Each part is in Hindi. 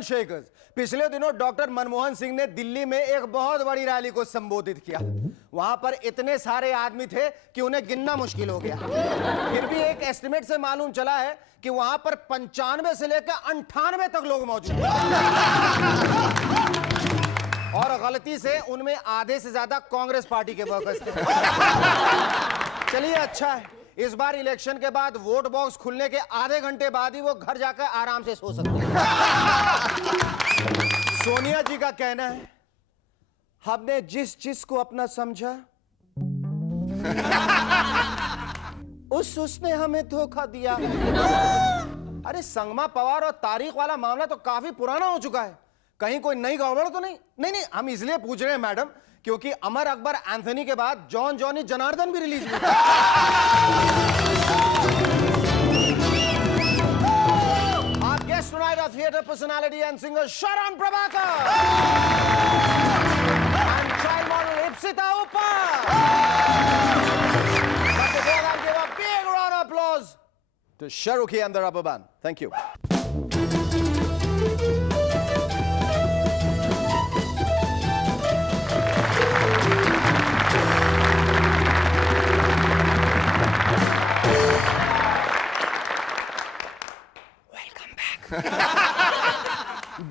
एंड शेकर्स, पिछले दिनों डॉक्टर मनमोहन सिंह ने दिल्ली में एक बहुत बड़ी रैली को संबोधित किया। वहां पर इतने सारे आदमी थे कि उन्हें गिनना मुश्किल हो गया। फिर भी एक एस्टिमेट से मालूम चला है कि वहां पर 95 से लेकर 98 तक लोग मौजूद हैं। और गलती से उनमें आधे से ज्यादा कांग्रेस पार्टी के वर्कर्स थे। चलिए अच्छा है, इस बार इलेक्शन के बाद वोट बॉक्स खुलने के आधे घंटे बाद ही वो घर जाकर आराम से सो सकते हैं। सोनिया जी का कहना है, हमने जिस चीज को अपना समझा उसने हमें धोखा दिया। अरे संगमा पवार और तारीख वाला मामला तो काफी पुराना हो चुका है, कहीं कोई नई गड़बड़ तो नहीं? नहीं, हम इसलिए पूछ रहे हैं मैडम क्योंकि अमर अकबर एंथनी के बाद जॉन जॉनी जनार्दन भी रिलीज हुआ। Our guest tonight are theatre personality and singer Sharan Prabhakar and child model Ipsita Uppa. But before that, give a big round of applause to Shahrukhi and the Rubber Band. Thank you.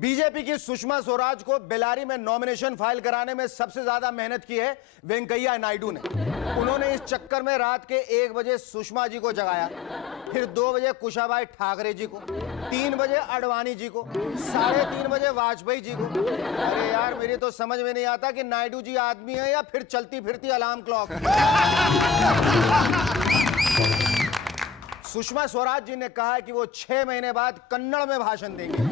BJP की सुषमा स्वराज को बेलारी में नॉमिनेशन फाइल कराने में सबसे ज्यादा मेहनत की है वेंकैया नायडू ने। उन्होंने इस चक्कर में रात के 1 बजे सुषमा जी को जगाया, फिर 2 बजे कुशाभाई ठाकरे जी को, 3 बजे अडवाणी जी को, 3:30 बजे वाजपेयी जी को। अरे यार, मेरी तो समझ में नहीं आता कि नायडू जी आदमी है या फिर चलती फिरती अलार्म क्लॉक। सुषमा स्वराज जी ने कहा है कि वो 6 महीने बाद कन्नड़ में भाषण देंगे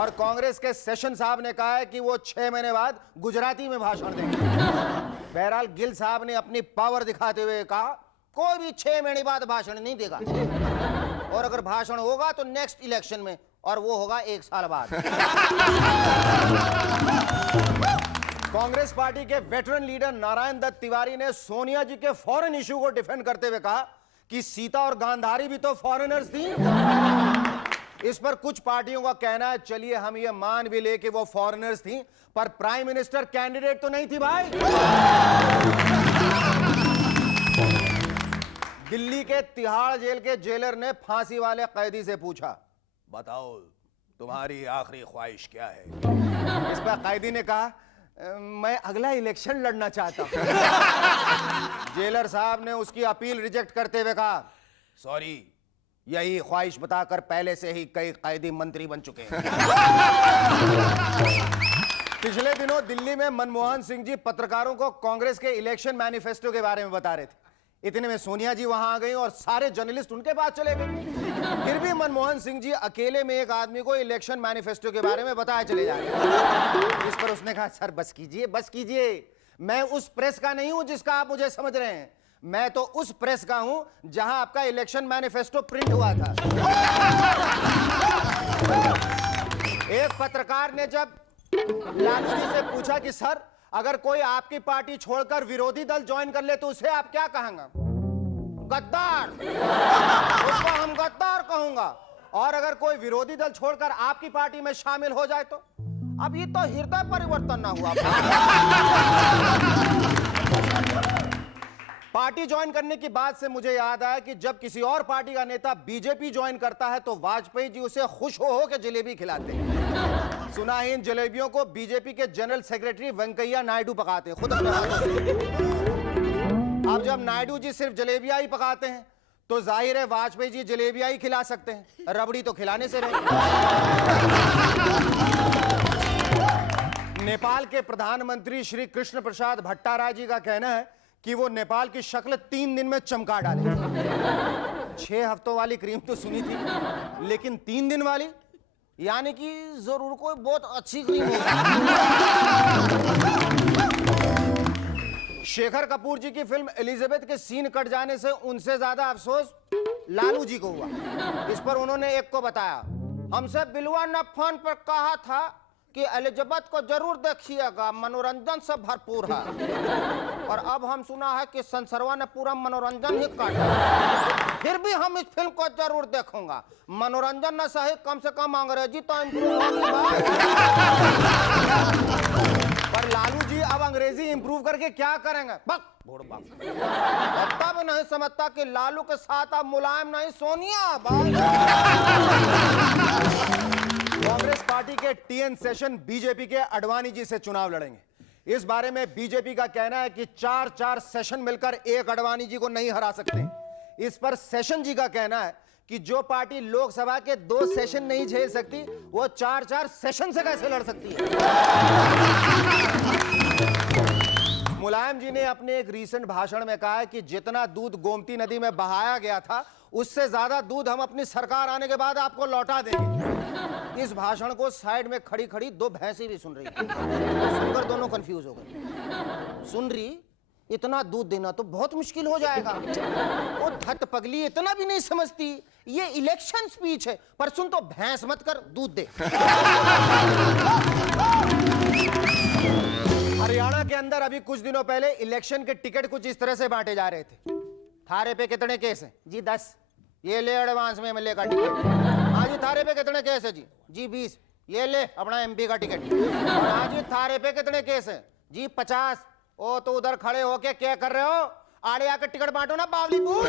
और कांग्रेस के सेशन साहब ने कहा है कि वो 6 महीने बाद गुजराती में भाषण देंगे। बहरहाल गिल साहब ने अपनी पावर दिखाते हुए कहा कोई भी 6 महीने बाद भाषण नहीं देगा, और अगर भाषण होगा तो नेक्स्ट इलेक्शन में, और वो होगा 1 साल बाद। कांग्रेस पार्टी के वेटरन लीडर नारायण दत्त तिवारी ने सोनिया जी के फॉरेन इश्यू को डिफेंड करते हुए कहा कि सीता और गांधारी भी तो फॉरेनर्स थी। इस पर कुछ पार्टियों का कहना है, चलिए हम ये मान भी ले कि वो फॉरेनर्स थी, पर प्राइम मिनिस्टर कैंडिडेट तो नहीं थी भाई। दिल्ली के तिहाड़ जेल के जेलर ने फांसी वाले कैदी से पूछा, बताओ तुम्हारी आखिरी ख्वाहिश क्या है? इस पर कैदी ने कहा, मैं अगला इलेक्शन लड़ना चाहता हूं। जेलर साहब ने उसकी अपील रिजेक्ट करते हुए कहा, सॉरी, यही ख्वाहिश बताकर पहले से ही कई कैदी मंत्री बन चुके हैं। पिछले दिनों दिल्ली में मनमोहन सिंह जी पत्रकारों को कांग्रेस के इलेक्शन मैनिफेस्टो के बारे में बता रहे थे। इतने में सोनिया जी वहां आ गई और सारे जर्नलिस्ट उनके पास चले गए। फिर भी मनमोहन सिंह जी अकेले में एक आदमी को इलेक्शन मैनिफेस्टो के बारे में बताए चले जा रहे हैं। इस पर उसने कहा, सर बस कीजिए, बस कीजिए, मैं उस प्रेस का नहीं हूं जिसका आप मुझे समझ रहे हैं, मैं तो उस प्रेस का हूं जहां आपका इलेक्शन मैनिफेस्टो प्रिंट हुआ था। एक पत्रकार ने जब लालू जी से पूछा कि सर अगर कोई आपकी पार्टी छोड़कर विरोधी दल ज्वाइन कर ले तो उसे आप क्या कहेंगे? गद्दार। उसको हम गद्दार कहूंगा। और अगर कोई विरोधी दल छोड़कर आपकी पार्टी में शामिल हो जाए तो? अब ये तो हृदय परिवर्तन ना हुआ। पार्टी ज्वाइन करने की बात से मुझे याद आया कि जब किसी और पार्टी का नेता बीजेपी ज्वाइन करता है तो वाजपेयी जी उसे खुश हो के जलेबी खिलाते हैं। सुना है इन जलेबियों को बीजेपी के जनरल सेक्रेटरी वेंकैया नायडू पकाते हैं खुद अपने हाथों से। अब जब नायडू जी सिर्फ जलेबियां ही पकाते हैं तो जाहिर है वाजपेयी जी जलेबियां ही खिला सकते हैं, रबड़ी तो खिलाने से रहे। नेपाल के प्रधानमंत्री श्री कृष्ण प्रसाद भट्टाराय जी का कहना है कि वो नेपाल की शक्ल 3 दिन में चमका डाले। 6 हफ्तों वाली क्रीम तो सुनी थी, लेकिन 3 दिन वाली, यानी कि जरूर कोई बहुत अच्छी क्रीम होगी। शेखर कपूर जी की फिल्म एलिजाबेथ के सीन कट जाने से उनसे ज्यादा अफसोस लालू जी को हुआ। इस पर उन्होंने एक को बताया, हमसे बिलवा ने फोन पर कहा था कि एलिजाबेथ को जरूर देखिएगा, मनोरंजन से भरपूर है। और अब हम सुना है कि संसरवा ने पूरा मनोरंजन ही काटा। फिर भी हम इस फिल्म को जरूर देखूंगा। मनोरंजन न सही, कम से कम अंग्रेजी तो इम्प्रूव होगी। पर लालू जी अब अंग्रेजी इंप्रूव करके क्या करेंगे? बक भोड़ बाप। तब नहीं समझता कि लालू के साथ अब मुलायम नहीं, सोनिया भाई। कांग्रेस पार्टी के टीएन सेशन बीजेपी के अडवाणी जी से चुनाव लड़ेंगे। इस बारे में बीजेपी का कहना है कि 4-4 सेशन मिलकर एक अडवाणी जी को नहीं हरा सकते। इस पर सेशन जी का कहना है कि जो पार्टी लोकसभा के 2 सेशन नहीं झेल सकती, वो 4-4 सेशन से कैसे लड़ सकती है? मुलायम जी ने अपने एक रीसेंट भाषण में कहा है कि जितना दूध गोमती नदी में बहाया गया था, उससे ज्यादा दूध हम अपनी सरकार आने के बाद आपको लौटा देंगे। इस भाषण को साइड में खड़ी खड़ी 2 भैंसी भी सुन रही है। सुनकर दोनों कंफ्यूज हो गए। सुन रही, इतना दूध देना तो बहुत मुश्किल हो जाएगा। वो धत पगली इतना भी नहीं समझती, ये इलेक्शन स्पीच है। पर सुन तो भैंस मत कर, दूध दे। हरियाणा के अंदर अभी कुछ दिनों पहले इलेक्शन के टिकट कुछ इस तरह से बांटे जा रहे थे। थारे पे कितने केस हैं? जी 10। ये ले एडवांस में एमएलए का टिकट। हाँ जी, थारे पे कितने केस है? जी 20। ये ले अपना एमपी का टिकट। और हाँ जी, थारे पे कितने केस है? जी 50। ओ तो उधर खड़े होके क्या कर रहे हो? आड़े आकर टिकट बांटो ना, बावली पूछ।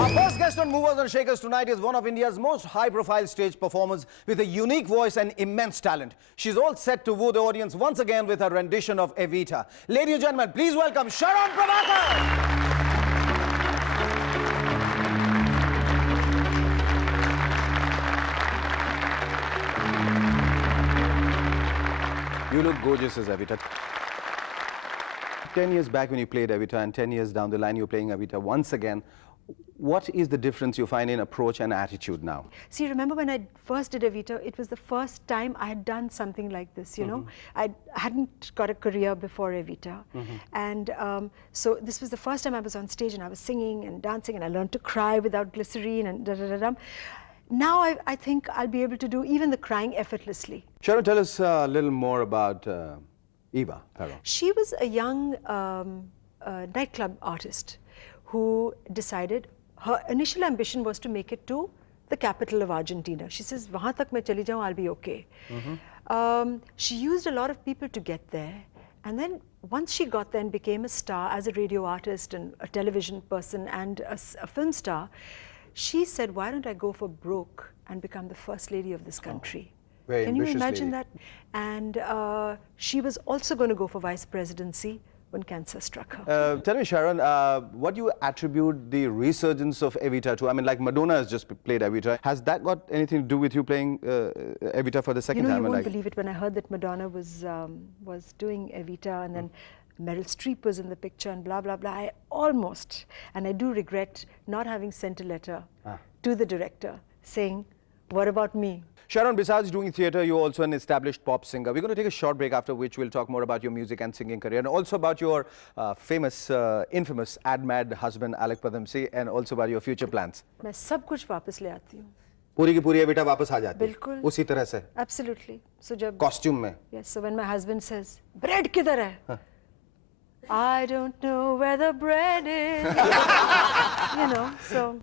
Our first guest on Movers and Shakers tonight is one of India's most high-profile stage performers with a unique voice and immense talent. She's all set to woo the audience once again with her rendition of Evita. Ladies and gentlemen, please welcome Sharon Prabhakar. You look gorgeous as Evita. 10 years back when you played Evita and 10 years down the line you're playing Evita once again. What is the difference you find in approach and attitude now? See, remember when I first did Evita, it was the first time I had done something like this, you know. I hadn't got a career before Evita. And so this was the first time I was on stage and I was singing and dancing and I learned to cry without glycerine and da-da-da-dum. Now I think I'll be able to do even the crying effortlessly. Sharon, tell us a little more about Eva Perón. She was a young nightclub artist who decided her initial ambition was to make it to the capital of Argentina. She says, "Wahan tak main chali jaun, I'll be okay." She used a lot of people to get there. And then once she got there and became a star as a radio artist and a television person and a film star, she said, why don't I go for broke and become the first lady of this country? Very Can you ambitious imagine lady. that? And she was also going to go for vice presidency when cancer struck her. Tell me, Sharon, what do you attribute the resurgence of Evita to? I mean, like Madonna has just played Evita. Has that got anything to do with you playing Evita for the second time? You won't believe it, when I heard that Madonna was doing Evita and then Meryl Streep was in the picture and blah, blah, blah, I almost, and I do regret not having sent a letter to the director saying, what about me? Sharon, besides doing theatre, you're also an established pop singer. We're going to take a short break, after which we'll talk more about your music and singing career, and also about your famous, infamous ad-mad husband, Alec Padamsee, and also about your future plans. मैं सब कुछ वापस ले आती हूँ. पूरी की पूरी एविटा वापस आ जाती है? बिल्कुल. उसी तरह से? Absolutely. So जब Costume में? Yes. So when my husband says, bread किधर है? I don't know where the bread is. You know, so.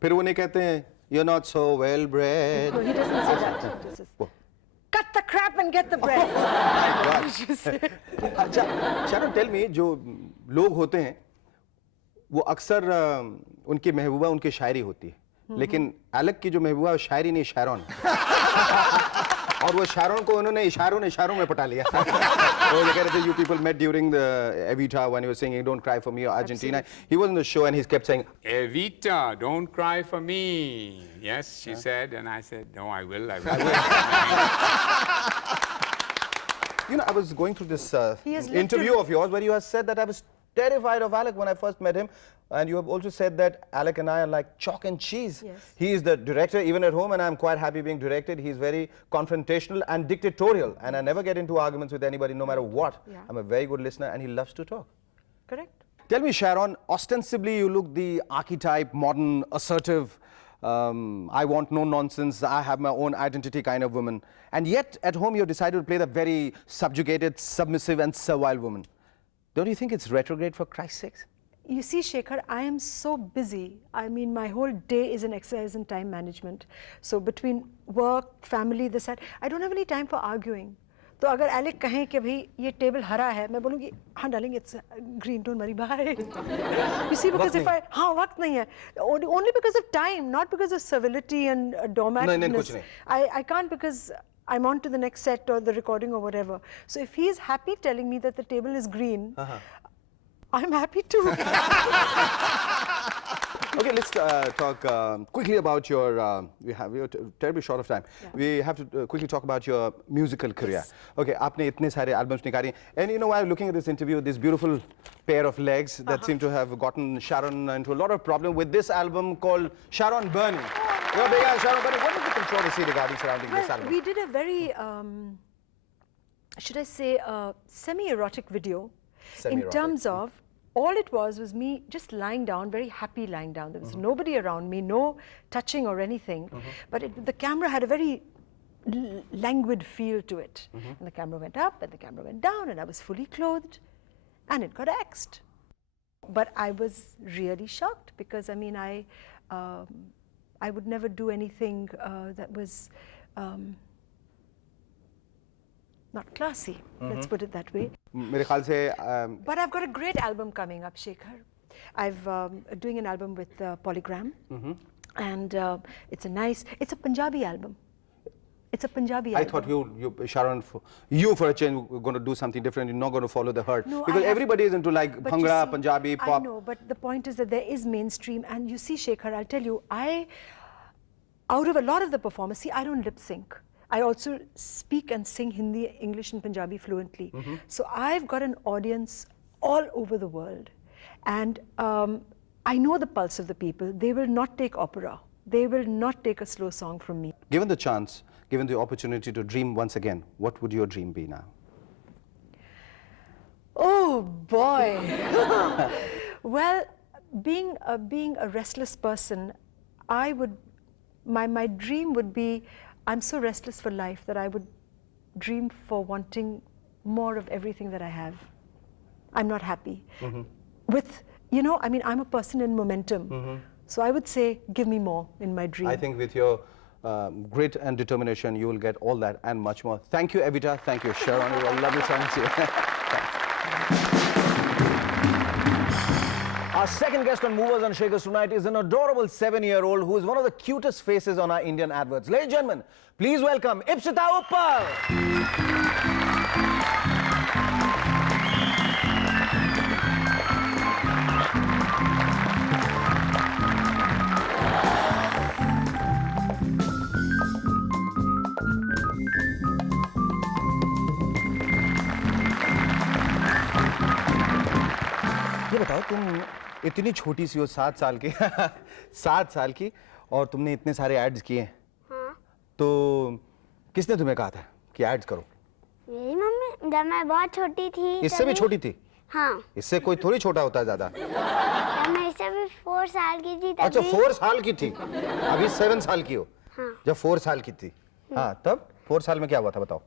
फिर वो नहीं कहते हैं, you're not so well bred. No, he doesn't say that. He just says, cut the crap and get the bread. अच्छा, Sharon, tell me, जो लोग होते हैं, वो अक्सर उनकी महबूबा उनकी शायरी होती है, लेकिन अलग की जो महबूबा है शायरी नहीं, शायरन. और वो शायरों को उन्होंने इशारों में पटा लिया. वो कह रहे थे, you people met during the Evita when he was singing Don't Cry for Me or Argentina. Absolutely. He was on the show and he kept saying, Evita, don't cry for me. Yes, she said, and I said, no, I will. You know, I was going through this interview of yours where you have said that I was terrified of Alec when I first met him. And you have also said that Alec and I are like chalk and cheese. Yes. He is the director even at home, and I'm quite happy being directed. He's very confrontational and dictatorial, and I never get into arguments with anybody no matter what. Yeah. I'm a very good listener and he loves to talk. Correct. Tell me, Sharon, ostensibly you look the archetype, modern, assertive I want no nonsense, I have my own identity kind of woman. And yet, at home, you've decided to play the very subjugated, submissive, and servile woman. Don't you think it's retrograde, for Christ's sake? You see, Shekhar, I am so busy. I mean, my whole day is an exercise in time management. So between work, family, this, that, I don't have any time for arguing. तो अगर एलेक कहें कि भाई ये टेबल हरा है, मैं बोलूँगी हाँ डालेंगे, it's green, don't worry, bye. You see, because if I हाँ वक्त नहीं है, only because of time, not because of civility and doormatness. I can't, because I'm on to the next set or the recording or whatever. So if he's happy telling me that the table is green, I'm happy too. Okay, let's talk quickly about your. We are terribly short of time. Yeah. We have to quickly talk about your musical career. Yes. Okay, आपने इतने सारे albums निकाले, and you know, while looking at this interview, this beautiful pair of legs that seem to have gotten Sharon into a lot of problem with this album called Sharon Burning. Your big Sharon Burning. What is the controversy regarding surrounding this album? We did a very, should I say, semi-erotic video. In terms of, all it was me just lying down, very happy lying down. There was nobody around me, no touching or anything. But the camera had a very languid feel to it. And the camera went up and the camera went down and I was fully clothed and it got axed. But I was really shocked because, I mean, I would never do anything that was not classy, let's put it that way. मेरे ख्याल से But I've got a great album coming up, Shekhar. I've doing an album with Polygram, and it's a Punjabi album. It's a Punjabi album. I thought you Sharon, you for a change were going to do something different. You're not going to follow the herd, no, because everybody is into like Bhangra, Punjabi, pop. I know, but the point is that there is mainstream, and you see, Shekhar, I'll tell you, out of a lot of the performers, see, I don't lip sync. I also speak and sing Hindi, English and Punjabi fluently. So I've got an audience all over the world. And I know the pulse of the people. They will not take opera. They will not take a slow song from me. Given the chance, given the opportunity to dream once again, what would your dream be now? Oh boy. Well, being a restless person, my dream would be, I'm so restless for life that I would dream for wanting more of everything that I have. I'm not happy. With, you know, I mean, I'm a person in momentum. So I would say, give me more in my dream. I think with your grit and determination, you will get all that and much more. Thank you, Evita. Thank you, Sharon. It was lovely talking to you. Our second guest on Movers and Shakers tonight is an adorable 7-year-old who is one of the cutest faces on our Indian adverts. Ladies and gentlemen, please welcome Ipsita Uppal. ये बताओ, तुम इतनी छोटी सी हो, 7 साल की 7 साल की, और तुमने इतने सारे एड्स किए हैं। हाँ। तो किसने तुम्हें कहा था कि एड्स करो? मेरी मम्मी, जब मैं बहुत छोटी थी। इससे भी छोटी थी? हाँ। इससे कोई थोड़ी छोटा होता है ज्यादा। जब मैं इससे भी 4 साल की थी तभी। अच्छा, 4 साल की थी, अभी 7 साल की हो। हाँ। जब 4 साल की थी, हाँ, तब 4 साल में क्या हुआ था, बताओ?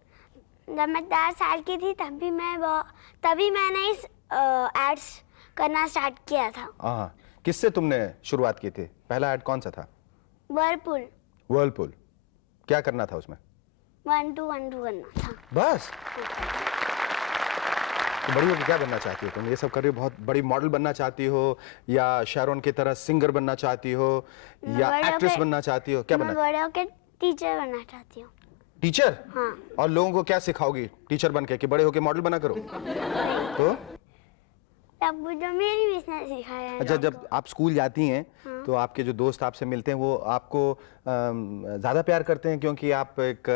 जब मैं 4 साल की थी तभी मैंने इस एड्स करना स्टार्ट किया था। हाँ, किससे तुमने शुरुआत की थी? पहला ऐड कौन सा था? वर्लपूल। वर्लपूल। क्या करना था उसमें? 1 to 1 करना था। बस? तो बड़ी होकर क्या बनना चाहती हो तुम? ये सब कर रही हो, बहुत बड़ी मॉडल बनना चाहती हो, या शारोन की तरह सिंगर बनना चाहती हो, या एक्ट्रेस बनना चाहती हो? क्या बनना? मैं बड़े होकर टीचर बनना चाहती हूँ। टीचर? हाँ। और लोगों को क्या सिखाओगी टीचर बन के, कि बड़े होकर मॉडल बना करो? तो तब जो मेरी मिस ने सिखाया है। अच्छा, जब आप स्कूल जाती हैं तो आपके जो दोस्त आपसे मिलते हैं वो आपको ज़्यादा प्यार करते हैं क्योंकि आप एक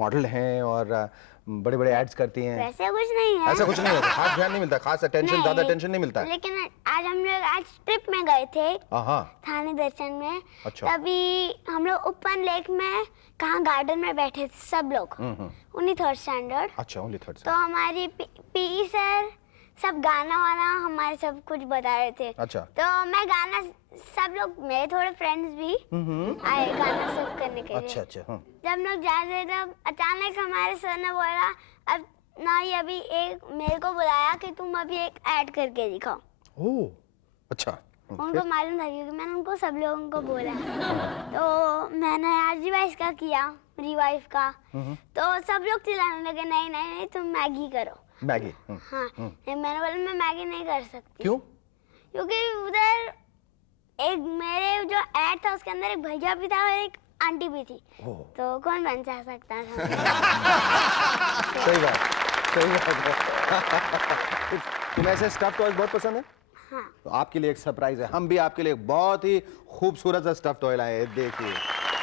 मॉडल हैं और बड़े-बड़े एड्स करती हैं? वैसे कुछ नहीं है। ऐसा कुछ नहीं होता, खास ध्यान नहीं मिलता, खास अटेंशन, ज़्यादा अटेंशन नहीं मिलता है। लेकिन आज हम लोग ट्रिप में गए थे। हाँ। थाने दर्शन में। अच्छा। तभी हम लोग ओपन लेक में कहाँ गार्डन में बैठे थे सब लोग। Only 3rd standard. अच्छा, ओनली 3rd तो हमारी पीई सर सब गाना वाना हमारे सब कुछ बता रहे थे। अच्छा। तो मैं गाना, सब लोग मेरे थोड़े फ्रेंड्स भी आए गाना सब करने के लिए। अच्छा अच्छा। जब लोग जा रहे थे तब अचानक हमारे सर ने बोला अब ना, ये अभी एक मेरे को बुलाया कि तुम अभी एक ऐड करके दिखाओ। ओह अच्छा। उनको मालूम था क्योंकि मैंने उनको सब लोगों को बोला। तो मैंने आज रिवाइज का किया, रिवाइव का। तो सब लोग चिल्लाने लगे नहीं नहीं नहीं तुम मैगी करो। मैगी? हाँ। मैंने बोला मैं मैगी नहीं कर सकती। क्यों? क्योंकि उधर एक मेरे जो ऐड था उसके अंदर एक भैया भी था और एक आंटी भी थी। तो कौन बन जा सकता था? सही बात, सही बात। तुम्हें ऐसे स्टफ टॉयज बहुत पसंद है? हाँ। तो आपके लिए एक सरप्राइज है, हम भी आपके लिए एक बहुत ही खूबसूरत सा स्टफ टॉय लाए हैं, देखिए।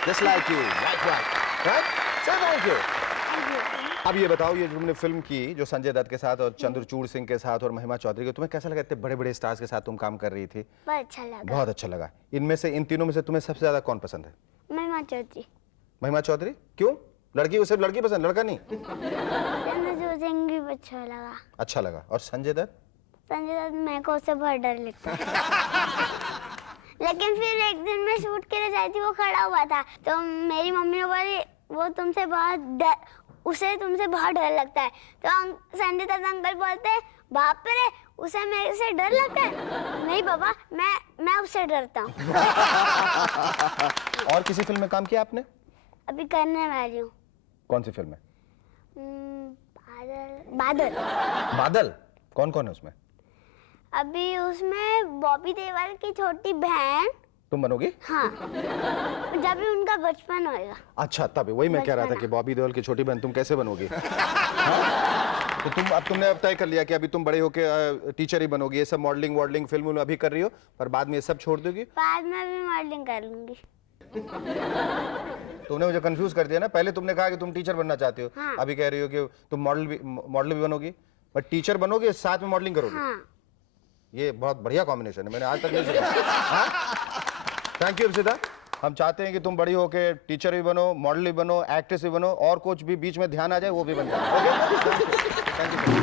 Just like you, right? से थैंक यू। अब ये बताओ, ये जो तुमने फिल्म की जो संजय दत्त के साथ और चंद्रचूड़ सिंह के साथ और महिमा चौधरी के, तुम्हें कैसा लगा? इतने बड़े बड़े स्टार्स के साथ तुम काम कर रही थी। बहुत अच्छा लगा। बहुत अच्छा लगा। इनमें से, इन तीनों में से तुम्हें सबसे ज्यादा कौन पसंद है? महिमा चौधरी। महिमा चौधरी? क्यों? लड़की, उसे लड़की पसंद, लड़का नहीं? चंद्रचूड़ सिंह भी अच्छा लगा। अच्छा लगा। और संजय दत्त? संजय दत्त मेरे को उससे बहुत डर लगता है। लेकिन फिर एक दिन मैं शूट के लिए जाई थी, वो खड़ा हुआ था, तो मेरी मम्मी ने बोली वो तुमसे बहुत डर, उसे तुमसे बहुत डर लगता है। तो संजय दत्त अंकल बोलते बाप रे, उसे मेरे से डर लगता है? नहीं बाबा, मैं उससे डरता हूँ। और किसी फिल्म में काम किया आपने? अभी करने वाली हूँ। कौन सी फिल्म में? बादल। बादल? कौन कौन है उसमें? अभी उसमें बॉबी देओल की छोटी बहन। तुम बनोगी? हाँ। जब भी उनका बचपन होएगा। अच्छा, तब वही मैं कह रहा था कि बॉबी देओल की छोटी बहन तुम कैसे बनोगी? हाँ? तो तुमने अब तय कर लिया कि अभी तुम बड़े होके टीचर ही बनोगी, ये सब मॉडलिंग फिल्म अभी कर रही हो, पर बाद में ये सब छोड़ दोगी? बाद में भी मॉडलिंग कर लूंगी। तुमने मुझे कंफ्यूज कर दिया ना। पहले तुमने कहा कि तुम टीचर बनना चाहते हो, हाँ। अभी कह रही हो कि तुम मॉडल भी बनोगी, बट टीचर बनोगे साथ में मॉडलिंग करोगे। हाँ। ये बहुत बढ़िया कॉम्बिनेशन है, मैंने आज तक नहीं सुना। Thank you Ipsita. हम चाहते हैं कि तुम बड़ी होके टीचर भी बनो, मॉडल भी बनो, एक्ट्रेस भी बनो, और कुछ भी बीच में ध्यान आ जाए वो भी बन जाए। Okay, thank you.